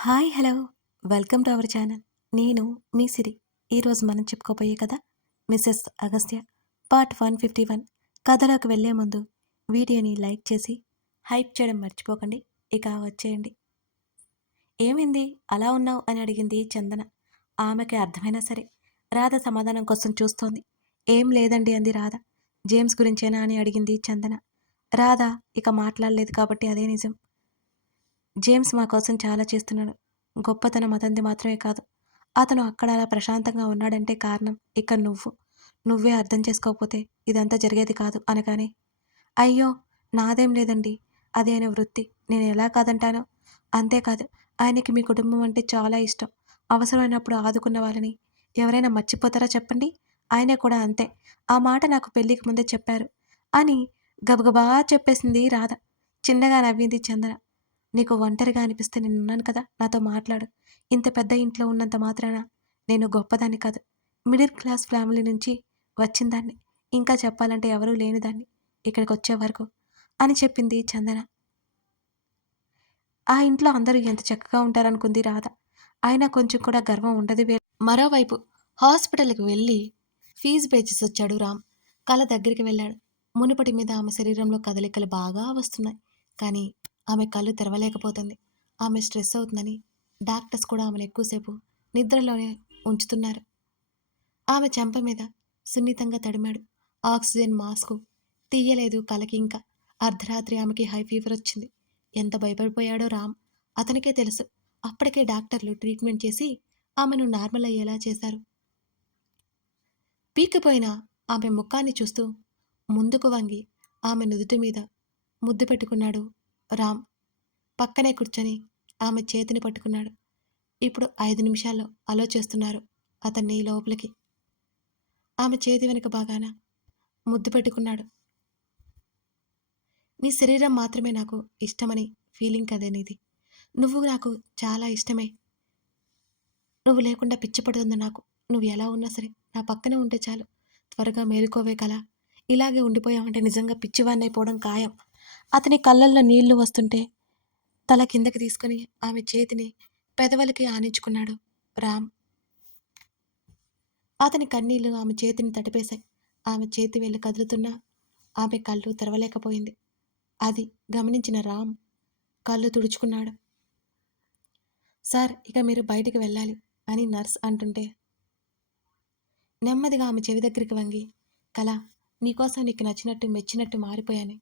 Hi hello welcome to our channel. నేను మీ సిరి. ఈరోజు మనం చెప్పుకోబోయే కథ మిసెస్ అగస్త్య పార్ట్ 151. కథలోకి వెళ్ళే ముందు వీడియోని లైక్ చేసి హైప్ చేయడం మర్చిపోకండి. ఇక వచ్చేయండి. ఏమైంది అలా ఉన్నావు అని అడిగింది చందన. ఆమెకి అర్థమైనా సరే రాధ సమాధానం కోసం చూస్తోంది. ఏం లేదండి అంది రాధ. జేమ్స్ గురించేనా అని అడిగింది చందన. రాధ ఇక మాట్లాడలేదు కాబట్టి అదే నిజం. జేమ్స్ మా కోసం చాలా చేస్తున్నాడు. గొప్పతనం అతనిది మాత్రమే కాదు. అతను అక్కడ అలా ప్రశాంతంగా ఉన్నాడంటే కారణం ఇక నువ్వు. నువ్వే అర్థం చేసుకోకపోతే ఇదంతా జరిగేది కాదు అనగానే, అయ్యో! నాదేం లేదండి. అది ఆయన వృత్తి. నేను ఎలా కాదంటాను? అంతేకాదు ఆయనకి మీ కుటుంబం అంటే చాలా ఇష్టం. అవసరమైనప్పుడు ఆదుకున్న వాళ్ళని ఎవరైనా మర్చిపోతారా చెప్పండి? ఆయన కూడా అంతే. ఆ మాట నాకు పెళ్ళికి ముందే చెప్పారు అని గబగబా చెప్పేసింది రాధ. చిన్నగా నవ్వింది చందన. నీకు ఒంటరిగా అనిపిస్తే నేనున్నాను కదా! నాతో మాట్లాడు. ఇంత పెద్ద ఇంట్లో ఉన్నంత మాత్రాన నేను గొప్పదాన్ని కాదు. మిడిల్ క్లాస్ ఫ్యామిలీ నుంచి వచ్చినదాన్ని. ఇంకా చెప్పాలంటే ఎవరూ లేనిదాన్ని ఇక్కడికొచ్చే వరకు అని చెప్పింది చందన. ఆ ఇంట్లో అందరూ ఎంత చక్కగా ఉంటారనుకుంది రాధ. అయినా కొంచెం కూడా గర్వం ఉండదు మరోవైపు హాస్పిటల్‌కి వెళ్ళి ఫీజు పే చేసొచ్చాడు రామ్. కళ దగ్గరికి వెళ్ళాడు. మునుపటి మీద ఆమె శరీరంలో కదలికలు బాగా వస్తున్నాయి. కానీ ఆమె కళ్ళు తెరవలేకపోతుంది. ఆమె స్ట్రెస్ అవుతుందని డాక్టర్స్ కూడా ఆమెను ఎక్కువసేపు నిద్రలోనే ఉంచుతున్నారు. ఆమె చెంప మీద సున్నితంగా తడిమాడు. ఆక్సిజన్ మాస్కు తీయలేదు కలకి ఇంకా. అర్ధరాత్రి ఆమెకి హై ఫీవర్ వచ్చింది. ఎంత భయపడిపోయాడో రామ్ అతనికే తెలుసు. అప్పటికే డాక్టర్లు ట్రీట్మెంట్ చేసి ఆమెను నార్మల్ అయ్యేలా చేశారు. పీకిపోయిన ఆమె ముఖాన్ని చూస్తూ ముందుకు వంగి ఆమె నుదుటి మీద ముద్దు పెట్టుకున్నాడు రామ్. పక్కనే కూర్చొని ఆమె చేతిని పట్టుకున్నాడు. ఇప్పుడు 5 నిమిషాల్లో అలో చేస్తున్నారు అతన్ని లోపలికి. ఆమె చేతి వెనుక భాగాన ముద్దు పెట్టుకున్నాడు. నీ శరీరం మాత్రమే నాకు ఇష్టమని ఫీలింగ్ కదే నీది. నువ్వు నాకు చాలా ఇష్టమే. నువ్వు లేకుండా పిచ్చి పడుతుంది నాకు. నువ్వు ఎలా ఉన్నా సరే నా పక్కనే ఉంటే చాలు. త్వరగా మేలుకోవే కల. ఇలాగే ఉండిపోయావంటే నిజంగా పిచ్చివాన్నైపోవడం ఖాయం. అతని కళ్ళల్లో నీళ్లు వస్తుంటే తల కిందకి తీసుకుని ఆమె చేతిని పెదవులకి ఆనించుకున్నాడు రామ్. అతని కన్నీళ్లు ఆమె చేతిని తడిపేశాయి. ఆమె చేతి వేళ్ళు కదులుతున్నా ఆమె కళ్ళు తెరవలేకపోయింది. అది గమనించిన రామ్ కళ్ళు తుడుచుకున్నాడు. సార్ ఇక మీరు బయటికి వెళ్ళాలి అని నర్స్ అంటుంటే నెమ్మదిగా ఆమె చెవి దగ్గరికి వంగి, కళ నీకోసం నీకు నచ్చినట్టు మెచ్చినట్టు మారిపోయాను.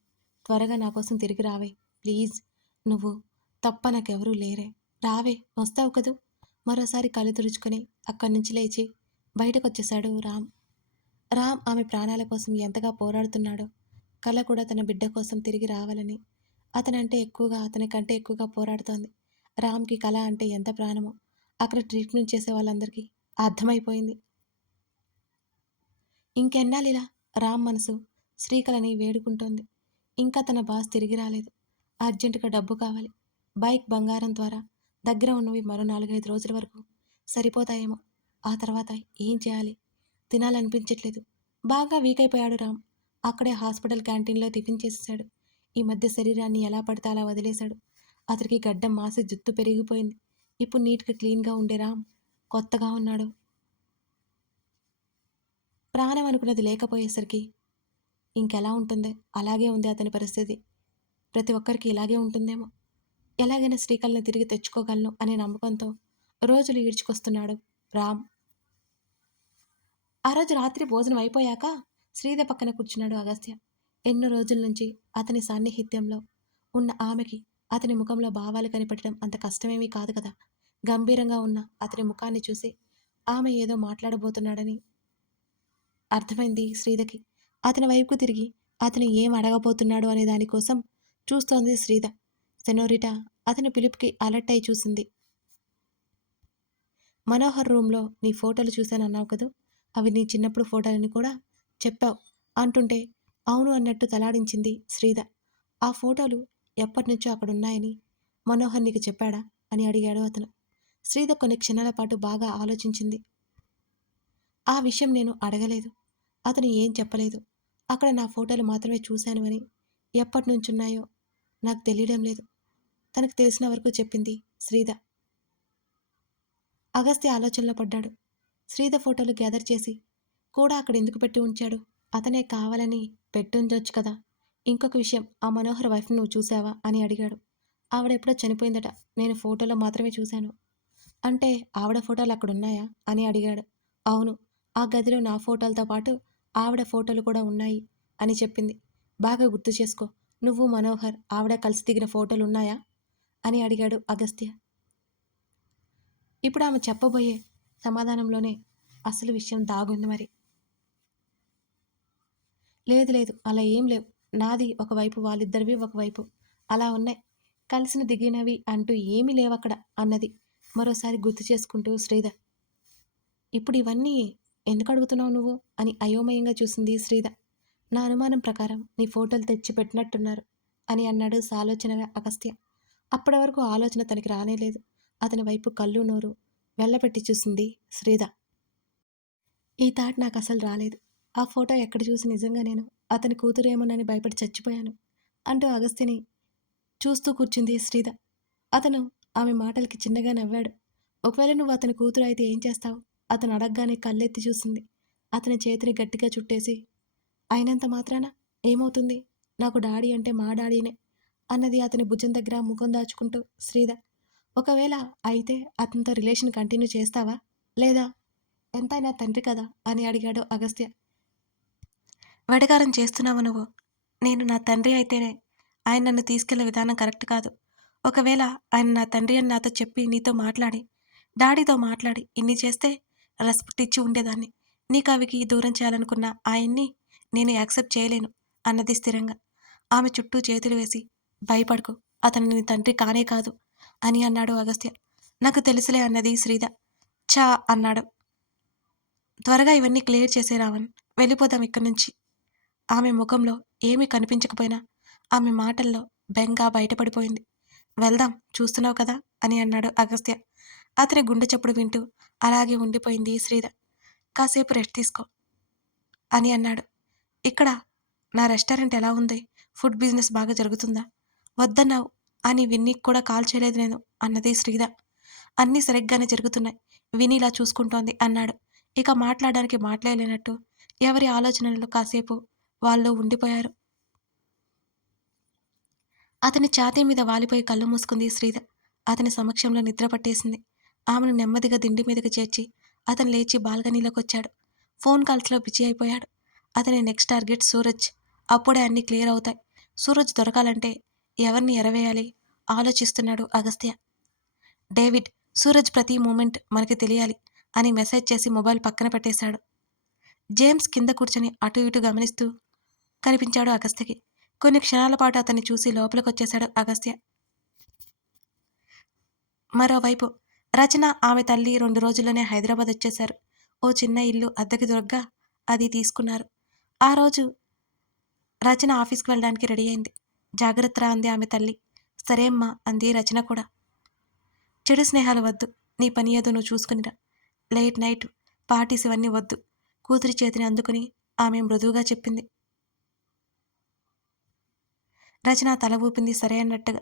త్వరగా నా కోసం తిరిగి రావే ప్లీజ్. నువ్వు తప్ప నాకెవరూ లేరే. రావే వస్తావు కదూ. మరోసారి కళ్ళు తుడుచుకొని అక్కడి నుంచి లేచి బయటకొచ్చేశాడు రామ్. రామ్ ఆమె ప్రాణాల కోసం ఎంతగా పోరాడుతున్నాడో, కళ కూడా తన బిడ్డ కోసం తిరిగి రావాలని అతనికంటే ఎక్కువగా పోరాడుతోంది. రామ్కి కళ అంటే ఎంత ప్రాణమో అక్కడ ట్రీట్మెంట్ చేసే వాళ్ళందరికీ అర్థమైపోయింది. ఇంకెన్నాళ్ళిలా రామ్ మనసు శ్రీకళని వేడుకుంటోంది. ఇంకా తన బాస్ తిరిగి రాలేదు. అర్జెంటుగా డబ్బు కావాలి. బైక్ బంగారం ద్వారా దగ్గర ఉన్నవి మరో 4-5 రోజుల వరకు సరిపోతాయేమో. ఆ తర్వాత ఏం చేయాలి? తినాలనిపించట్లేదు. బాగా వీక్ అయిపోయాడు రామ్. అక్కడే హాస్పిటల్ క్యాంటీన్లో టిఫిన్ చేసేశాడు. ఈ మధ్య శరీరాన్ని ఎలా పడితే అలా వదిలేశాడు. అతనికి గడ్డం మాసి జుత్తు పెరిగిపోయింది. ఇప్పుడు నీట్గా క్లీన్గా ఉండే రామ్ కొత్తగా ఉన్నాడు. ప్రాణం అనుకున్నది లేకపోయేసరికి ఇంకెలా ఉంటుందో అలాగే ఉంది అతని పరిస్థితి. ప్రతి ఒక్కరికి ఇలాగే ఉంటుందేమో. ఎలాగైనా శ్రీకళని తిరిగి తెచ్చుకోగలను అనే నమ్మకంతో రోజులు ఈడ్చుకొస్తున్నాడు రామ్. ఆ రోజు రాత్రి భోజనం అయిపోయాక శ్రీధ పక్కన కూర్చున్నాడు అగస్త్య. ఎన్నో రోజుల నుంచి అతని సాన్నిహిత్యంలో ఉన్న ఆమెకి అతని ముఖంలో భావాలు కనిపెట్టడం అంత కష్టమేమీ కాదు కదా. గంభీరంగా ఉన్న అతని ముఖాన్ని చూసి ఆమె ఏదో మాట్లాడబోతున్నాడని అర్థమైంది శ్రీధకి. అతని వైపుకు తిరిగి అతను ఏం అడగబోతున్నాడు అనే దానికోసం చూస్తోంది శ్రీధ. సెనోరిటా అతని పిలుపుకి అలర్ట్ అయి చూసింది. మనోహర్ రూమ్లో నీ ఫోటోలు చూశానన్నావు కదూ, అవి నీ చిన్నప్పుడు ఫోటోలని కూడా చెప్పావు అంటుంటే అవును అన్నట్టు తలాడించింది శ్రీధ. ఆ ఫోటోలు ఎప్పటినుంచో అక్కడున్నాయని మనోహర్ నీకు చెప్పాడా అని అడిగాడు అతను. శ్రీధ కొన్ని క్షణాల పాటు బాగా ఆలోచించింది. ఆ విషయం నేను అడగలేదు. అతను ఏం చెప్పలేదు. అక్కడ నా ఫోటోలు మాత్రమే చూశాను అని ఎప్పటినుంచున్నాయో నాకు తెలియడం లేదు. తనకు తెలిసిన వరకు చెప్పింది శ్రీధ. అగస్త్య ఆలోచనలో పడ్డాడు. శ్రీధ ఫోటోలు గ్యాదర్ చేసి కూడా అక్కడ ఎందుకు పెట్టి ఉంచాడు? అతనే కావాలని పెట్టుంచొచ్చు కదా. ఇంకొక విషయం, ఆ మనోహర్ వైఫ్ని నువ్వు చూసావా అని అడిగాడు. ఆవిడెప్పుడో చనిపోయిందట. నేను ఫోటోలో మాత్రమే చూశాను. అంటే ఆవిడ ఫోటోలు అక్కడున్నాయా అని అడిగాడు. అవును, ఆ గదిలో నా ఫోటోలతో పాటు ఆవిడ ఫోటోలు కూడా ఉన్నాయి అని చెప్పింది. బాగా గుర్తు చేసుకో. నువ్వు మనోహర్ ఆవిడ కలిసి దిగిన ఫోటోలున్నాయా అని అడిగాడు అగస్త్య. ఇప్పుడు ఆమె చెప్పబోయే సమాధానంలోనే అసలు విషయం దాగుంది మరి. లేదు లేదు, అలా ఏం లేవు. నాది ఒకవైపు, వాళ్ళిద్దరివి ఒకవైపు. అలా ఉన్నాయి. కలిసిన దిగినవి అంటూ ఏమీ లేవక్కడ అన్నది మరోసారి గుర్తు చేసుకుంటూ శ్రీధర్. ఇప్పుడు ఇవన్నీ ఎందుకు అడుగుతున్నావు నువ్వు అని అయోమయంగా చూసింది శ్రీధ. నా అనుమానం ప్రకారం నీ ఫోటోలు తెచ్చి పెట్టినట్టున్నారు అని అన్నాడు సాలోచనగా అగస్త్య. అప్పటి వరకు ఆలోచన తనకి రానేలేదు. అతని వైపు కళ్ళు నోరు వెళ్ళపెట్టి చూసింది శ్రీధ. ఈ థాట్ నాకు అసలు రాలేదు. ఆ ఫోటో ఎక్కడ చూసి నిజంగా నేను అతని కూతురేమోనని భయపడి చచ్చిపోయాను అంటూ అగస్త్యని చూస్తూ కూర్చుంది శ్రీధ. అతను ఆమె మాటలకి చిన్నగా నవ్వాడు. ఒకవేళ నువ్వు అతని కూతురు అయితే ఏం చేస్తావు? అతను అడగగానే కళ్ళెత్తి చూసింది. అతని చేతిని గట్టిగా చుట్టేసి, అయినంత మాత్రాన ఏమవుతుంది? నాకు డాడీ అంటే మా డాడీనే అన్నది అతని భుజం దగ్గర ముఖం దాచుకుంటూ శ్రీధ. ఒకవేళ అయితే అతనితో రిలేషన్ కంటిన్యూ చేస్తావా? లేదా ఎంతైనా తండ్రి కదా అని అడిగాడు అగస్త్య. వెటకారం చేస్తున్నావు నువ్వు. నేను నా తండ్రి అయితేనే ఆయన నన్ను తీసుకెళ్లే విధానం కరెక్ట్ కాదు. ఒకవేళ ఆయన నా తండ్రి అని నాతో చెప్పి నీతో మాట్లాడి, డాడీతో మాట్లాడి ఇన్ని చేస్తే రెస్పెక్ట్ ఇచ్చి ఉండేదాన్ని. నీకు అవికి దూరం చేయాలనుకున్న ఆయన్ని నేను యాక్సెప్ట్ చేయలేను అన్నది స్థిరంగా. ఆమె చుట్టూ చేతులు వేసి, భయపడకు, అతను నీ తండ్రి కానే కాదు అని అన్నాడు అగస్త్య. నాకు తెలుసులే అన్నది శ్రీధ. చా అన్నాడు. త్వరగా ఇవన్నీ క్లియర్ చేసే రావణ్, వెళ్ళిపోదాం ఇక్కడి నుంచి. ఆమె ముఖంలో ఏమీ కనిపించకపోయినా ఆమె మాటల్లో బెంగ బయటపడిపోయింది. వెళ్దాం, చూస్తున్నావు కదా అని అన్నాడు అగస్త్య. అతని గుండె చప్పుడు వింటూ అలాగే ఉండిపోయింది శ్రీధ. కాసేపు రెస్ట్ తీసుకో అని అన్నాడు. ఇక్కడ నా రెస్టారెంట్ ఎలా ఉంది? ఫుడ్ బిజినెస్ బాగా జరుగుతుందా? వద్దన్నావు అని విన్నీకి కూడా కాల్ చేయలేదు నేను అన్నది శ్రీధ. అన్నీ సరిగ్గానే జరుగుతున్నాయి, విని ఇలా చూసుకుంటోంది అన్నాడు. ఇక మాట్లాడడానికి మాట్లాడలేనట్టు ఎవరి ఆలోచనలు కాసేపు వాళ్ళు ఉండిపోయారు. అతని ఛాతీ మీద వాలిపోయి కళ్ళు మూసుకుంది శ్రీధ. అతని సమక్షంలో నిద్ర పట్టేసింది. ఆమెను నెమ్మదిగా దిండి మీదకి చేర్చి అతను లేచి బాల్కనీలోకొచ్చాడు. ఫోన్ కాల్స్లో బిజీ అయిపోయాడు. అతని నెక్స్ట్ టార్గెట్ సూరజ్. అప్పుడే అన్నీ క్లియర్ అవుతాయి. సూరజ్ దొరకాలంటే ఎవరిని ఎరవేయాలి ఆలోచిస్తున్నాడు అగస్త్య. డేవిడ్, సూరజ్ ప్రతి మూమెంట్ మనకి తెలియాలి అని మెసేజ్ చేసి మొబైల్ పక్కన పెట్టేశాడు. జేమ్స్ కింద కూర్చొని అటు ఇటు గమనిస్తూ కనిపించాడు అగస్త్యకి. కొన్ని క్షణాల పాటు అతన్ని చూసి లోపలికొచ్చేశాడు అగస్త్య. మరోవైపు రచన, ఆమె తల్లి 2 రోజుల్లోనే హైదరాబాద్ వచ్చేశారు. ఓ చిన్న ఇల్లు అద్దెకి దొరగ్గా అది తీసుకున్నారు. ఆ రోజు రచన ఆఫీస్కి వెళ్ళడానికి రెడీ అయింది. జాగ్రత్తరా అంది ఆమె తల్లి. సరే అమ్మా అంది రచన కూడా. చెడు స్నేహాలు వద్దు, నీ పని ఏదో నువ్వు చూసుకునిరా. లేట్ నైట్ పార్టీస్ ఇవన్నీ వద్దు. కూతురి చేతిని అందుకుని ఆమె మృదువుగా చెప్పింది. రచన తల ఊపింది సరే అన్నట్టుగా.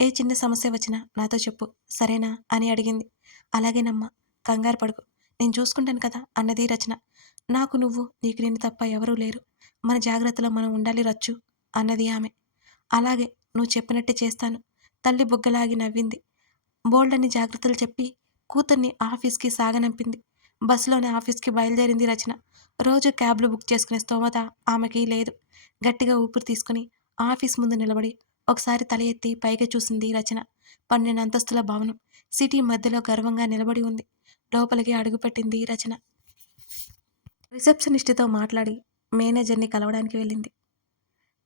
ఏ చిన్న సమస్య వచ్చినా నాతో చెప్పు, సరేనా అని అడిగింది. అలాగేనమ్మా, కంగారు పడుకు, నేను చూసుకుంటాను కదా అన్నది రచన. నాకు నువ్వు, నీకు నేను తప్ప ఎవరూ లేరు. మన జాగ్రత్తలో మనం ఉండాలి రచ్చు అన్నది ఆమె. అలాగే, నువ్వు చెప్పినట్టే చేస్తాను. తల్లి బుగ్గలాగి నవ్వింది. బోల్డన్ని జాగ్రత్తలు చెప్పి కూతుర్ని ఆఫీస్కి సాగనంపింది. బస్సులోనే ఆఫీస్కి బయలుదేరింది రచన. రోజు క్యాబ్లు బుక్ చేసుకునే స్తోమత ఆమెకి లేదు. గట్టిగా ఊపిరి తీసుకుని ఆఫీస్ ముందు నిలబడి ఒకసారి తల ఎత్తి పైకి చూసింది రచన. 12 అంతస్తుల భవనం సిటీ మధ్యలో గర్వంగా నిలబడి ఉంది. లోపలికి అడుగుపెట్టింది రచన. రిసెప్షనిస్ట్తో మాట్లాడి మేనేజర్ని కలవడానికి వెళ్ళింది.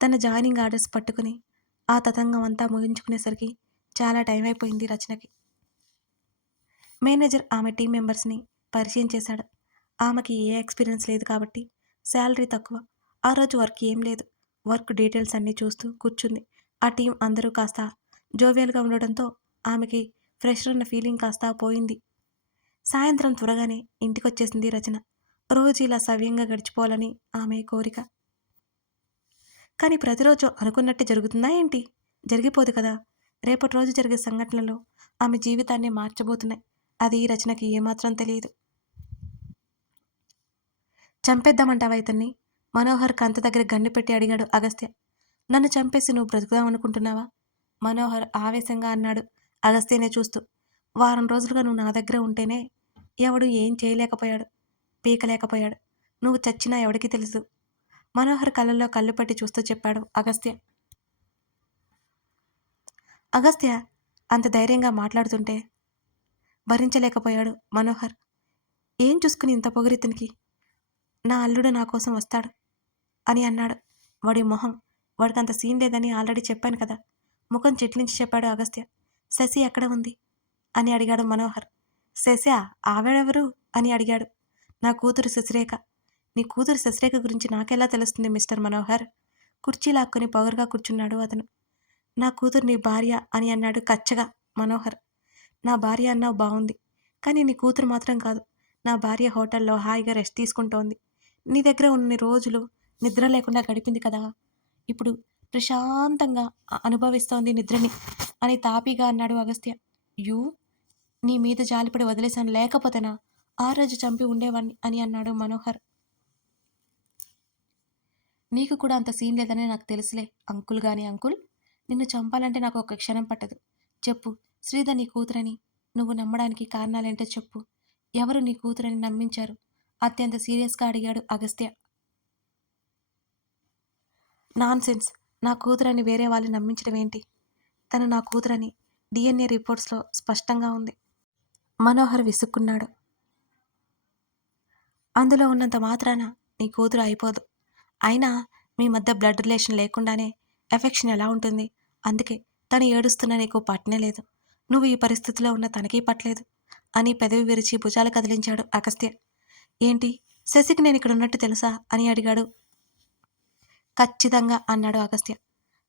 తన జాయినింగ్ ఆర్డర్స్ పట్టుకుని ఆ తతంగం అంతా ముగించుకునేసరికి చాలా టైం అయిపోయింది రచనకి. మేనేజర్ ఆమె టీం మెంబర్స్ని పరిచయం చేశాడు. ఆమెకి ఏ ఎక్స్పీరియన్స్ లేదు కాబట్టి శాలరీ తక్కువ. ఆ రోజు వర్క్ ఏం లేదు. వర్క్ డీటెయిల్స్ అన్నీ చూస్తూ కూర్చుంది. ఆ టీం అందరూ కాస్త జోవియల్గా ఉండడంతో ఆమెకి ఫ్రెషర్ అన్న ఫీలింగ్ కాస్త పోయింది. సాయంత్రం త్వరగానే ఇంటికొచ్చేసింది రచన. రోజు ఇలా సవ్యంగా గడిచిపోవాలని ఆమె కోరిక. కానీ ప్రతిరోజు అనుకున్నట్టే జరుగుతుందా ఏంటి? జరిగిపోదు కదా. రేపటి రోజు జరిగే సంఘటనలు ఆమె జీవితాన్ని మార్చబోతున్నాయి. అది రచనకి ఏమాత్రం తెలియదు. చంపేద్దామంటావా ఇతన్ని? మనోహర్ కంత దగ్గర గన్ను పెట్టి అడిగాడు అగస్త్య. నన్ను చంపేసి నువ్వు బ్రతుకుదామనుకుంటున్నావా? మనోహర్ ఆవేశంగా అన్నాడు అగస్త్యనే చూస్తూ. వారం రోజులుగా నువ్వు నా దగ్గర ఉంటేనే ఎవడు ఏం చేయలేకపోయాడు, పీకలేకపోయాడు. నువ్వు చచ్చినా ఎవడికి తెలుసు. మనోహర్ కళ్ళల్లో కళ్ళు పెట్టి చూస్తూ చెప్పాడు అగస్త్య. అగస్త్య అంత ధైర్యంగా మాట్లాడుతుంటే భరించలేకపోయాడు మనోహర్. ఏం చూసుకుని ఇంత పొగిరితనికి? నా అల్లుడు నా కోసం వస్తాడు అని అన్నాడు. వాడి మొహం, వాడికంత సీన్ లేదని ఆల్రెడీ చెప్పాను కదా. ముఖం చిట్లించి చెప్పాడు అగస్త్య. శశి ఎక్కడ ఉంది అని అడిగాడు మనోహర్. శశా? ఆవిడెవరు అని అడిగాడు. నా కూతురు శశిరేఖ. నీ కూతురు శశిరేఖ గురించి నాకెలా తెలుస్తుంది మిస్టర్ మనోహర్? కుర్చీ లాక్కొని పొగరుగా కూర్చున్నాడు అతను. నా కూతురు నీ భార్య అని అన్నాడు కచ్చగా మనోహర్. నా భార్య అన్నావు బాగుంది, కానీ నీ కూతురు మాత్రం కాదు. నా భార్య హోటల్లో హాయిగా రెస్ట్ తీసుకుంటోంది. నీ దగ్గర ఉన్నన్ని రోజులు నిద్ర లేకుండా గడిపింది కదా. ఇప్పుడు ప్రశాంతంగా అనుభవిస్తోంది నిద్రని అని తాపీగా అన్నాడు అగస్త్య. యూ, నీ మీద జాలిపడి వదిలేశాను, లేకపోతేనా ఆ రోజు చంపి ఉండేవాణ్ణి అని అన్నాడు మనోహర్. నీకు కూడా అంత సీన్ లేదని నాకు తెలుసులే అంకుల్. గాని అంకుల్, నిన్ను చంపాలంటే నాకు ఒక క్షణం పట్టదు. చెప్పు, శ్రీధర్ నీ కూతురని నువ్వు నమ్మడానికి కారణాలేంటో చెప్పు. ఎవరు నీ కూతురని నమ్మించారు? అత్యంత సీరియస్గా అడిగాడు అగస్త్య. నాన్సెన్స్. నా కూతురని వేరే వాళ్ళు నమ్మించడం ఏంటి? తను నా కూతురని డిఎన్ఏ రిపోర్ట్స్లో స్పష్టంగా ఉంది. మనోహర్ విసుక్కున్నాడు. అందులో ఉన్నంత మాత్రాన నీ కూతురు అయిపోదు. అయినా మీ మధ్య బ్లడ్ రిలేషన్ లేకుండానే ఎఫెక్షన్ ఎలా ఉంటుంది? అందుకే తను ఏడుస్తున్నా నీకు పట్టనే లేదు. నువ్వు ఈ పరిస్థితిలో ఉన్న తనకీ పట్టలేదు అని పెదవి విరిచి భుజాలు కదిలించాడు అగస్త్య. ఏంటి, శశికి నేను ఇక్కడ ఉన్నట్టు తెలుసా అని అడిగాడు. ఖచ్చితంగా అన్నాడు అగస్త్య.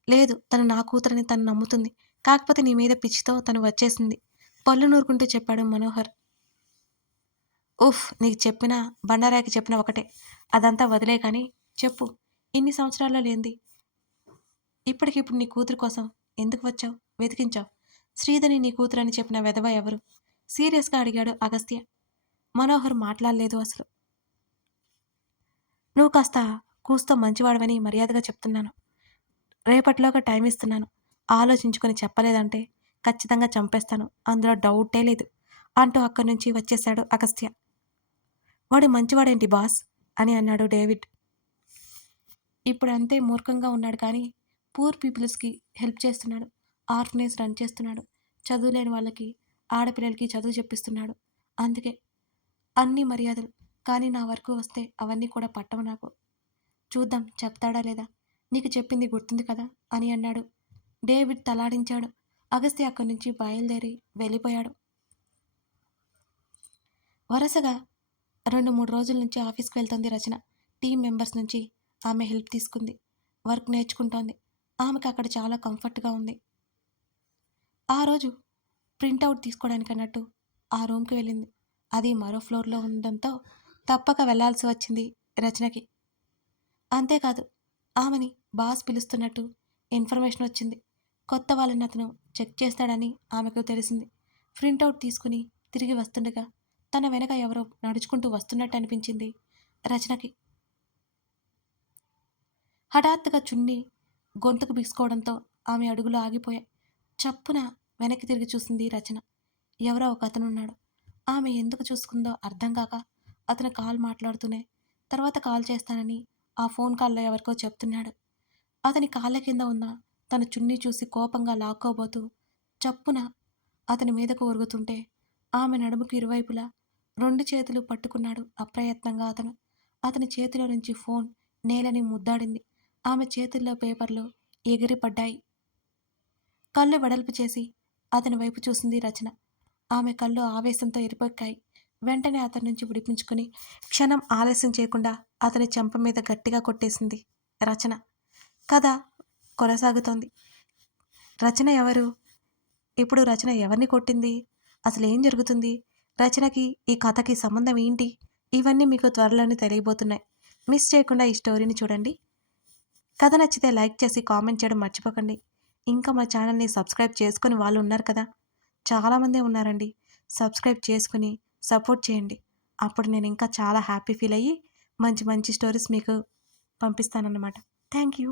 లేదు, తను నా కూతురని తను నమ్ముతుంది. కాకపోతే నీ మీద పిచ్చితో తను వచ్చేసింది. పళ్ళు నూరుకుంటూ చెప్పాడు మనోహర్. ఉఫ్, నీకు చెప్పినా బండారాకి చెప్పిన ఒకటే. అదంతా వదిలే కానీ చెప్పు, ఇన్ని సంవత్సరాల్లో లేంది ఇప్పటికిప్పుడు నీ కూతురు కోసం ఎందుకు వచ్చావు, వెతికించావు? శ్రీధని నీ కూతురని చెప్పిన వెధవ ఎవరు? సీరియస్గా అడిగాడు అగస్త్య. మనోహర్ మాట్లాడలేదు అసలు. నువ్వు కాస్త కూస్తో మంచివాడవని మర్యాదగా చెప్తున్నాను. రేపటిలోగా టైం ఇస్తున్నాను. ఆలోచించుకొని చెప్పలేదంటే ఖచ్చితంగా చంపేస్తాను, అందులో డౌటే లేదు అంటూ అక్కడి నుంచి వచ్చేశాడు అగస్త్య. వాడు మంచివాడేంటి బాస్ అని అన్నాడు డేవిడ్. ఇప్పుడు అంతే మూర్ఖంగా ఉన్నాడు కానీ పూర్ పీపుల్స్కి హెల్ప్ చేస్తున్నాడు. ఆర్ఫనేజ్ రన్ చేస్తున్నాడు. చదువు లేని వాళ్ళకి, ఆడపిల్లలకి చదువు చెప్పిస్తున్నాడు. అందుకే అన్ని మర్యాదలు. కానీ నా వరకు వస్తే అవన్నీ కూడా పట్టవు నాకు. చూద్దాం చెప్తాడా లేదా. నీకు చెప్పింది గుర్తుంది కదా అని అన్నాడు. డేవిడ్ తలాడించాడు. అగస్త్య అక్కడి నుంచి బయలుదేరి వెళ్ళిపోయాడు. వరుసగా 2-3 రోజుల నుంచి ఆఫీస్కి వెళ్తుంది రచన. టీం మెంబర్స్ నుంచి ఆమె హెల్ప్ తీసుకుంది. వర్క్ నేర్చుకుంటోంది. ఆమెకు అక్కడ చాలా కంఫర్ట్గా ఉంది. ఆ రోజు ప్రింట్అవుట్ తీసుకోవడానికి అన్నట్టు ఆ రూమ్కి వెళ్ళింది. అది మరో ఫ్లోర్లో ఉండడంతో తప్పక వెళ్లాల్సి వచ్చింది రచనకి. అంతేకాదు, ఆమెని బాస్ పిలుస్తున్నట్టు ఇన్ఫర్మేషన్ వచ్చింది. కొత్త వాళ్ళని అతను చెక్ చేస్తాడని ఆమెకు తెలిసింది. ప్రింట్అవుట్ తీసుకుని తిరిగి వస్తుండగా తన వెనక ఎవరో నడుచుకుంటూ వస్తున్నట్టు అనిపించింది రచనకి. హఠాత్తుగా చున్నీ గొంతుకు బిగుసుకోవడంతో ఆమె అడుగులు ఆగిపోయాయి. చప్పున వెనక్కి తిరిగి చూసింది రచన. ఎవరో ఒక అతనున్నాడు. ఆమె ఎందుకు చూసుకుందో అర్థం కాక అతను కాల్ మాట్లాడుతూనే తర్వాత కాల్ చేస్తానని ఆ ఫోన్ కాల్లో ఎవరికో చెప్తున్నాడు. అతని కాళ్ళ కింద ఉన్న తన చున్నీ చూసి కోపంగా లాక్కోబోతూ చప్పున అతని మీదకు ఒరుగుతుంటే ఆమె నడుముకు ఇరువైపులా 2 చేతులు పట్టుకున్నాడు అప్రయత్నంగా అతను. అతని చేతిలో నుంచి ఫోన్ నేలని ముద్దాడింది. ఆమె చేతుల్లో పేపర్లు ఎగిరిపడ్డాయి. కళ్ళు వెడల్పు చేసి అతని వైపు చూసింది రచన. ఆమె కళ్ళు ఆవేశంతో ఎరిపెక్కాయి. వెంటనే అతని నుంచి విడిపించుకుని క్షణం ఆలస్యం చేయకుండా అతని చెంప మీద గట్టిగా కొట్టేసింది రచన. కథ కొనసాగుతోంది. రచన ఎవరు? ఇప్పుడు రచన ఎవరిని కొట్టింది? అసలు ఏం జరుగుతుంది? రచనకి ఈ కథకి సంబంధం ఏంటి? ఇవన్నీ మీకు త్వరలోనే తెలియబోతున్నాయి. మిస్ చేయకుండా ఈ స్టోరీని చూడండి. కథ నచ్చితే లైక్ చేసి కామెంట్ చేయడం మర్చిపోకండి. ఇంకా మా ఛానల్ని సబ్స్క్రైబ్ చేసుకుని వాళ్ళు ఉన్నారు కదా, చాలామందే ఉన్నారండి. సబ్స్క్రైబ్ చేసుకుని సపోర్ట్ చేయండి. అప్పుడు నేను ఇంకా చాలా హ్యాపీ ఫీల్ అయ్యి మంచి మంచి స్టోరీస్ మీకు పంపిస్తానన్నమాట. Thank you.